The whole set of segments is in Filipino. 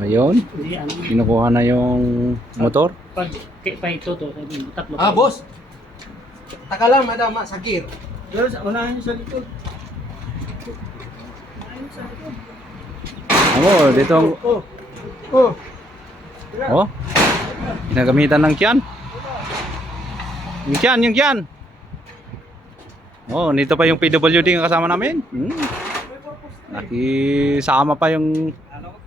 Ayun. Kinukuha na yung motor. Pag kay pa ito to, tatlo. Ah, boss. Taka lang, madam, ah, sa unahan niyo sa likod. Ako, dito ang... Oh. Oh. Oh. Ginagamitan ng kyan. Yung kyan, yung kyan. Oh, nito pa yung PWD ang kasama namin. Hmm. Nakisama pa yung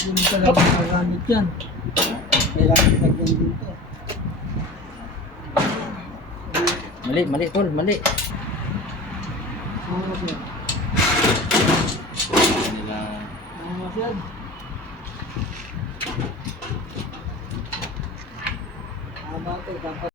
Hindi mo talaga magamit yan. Kailangan lagyan dito. Mali, mali, tol, mali. Ano siya? Ano siya? Tama ito, dapat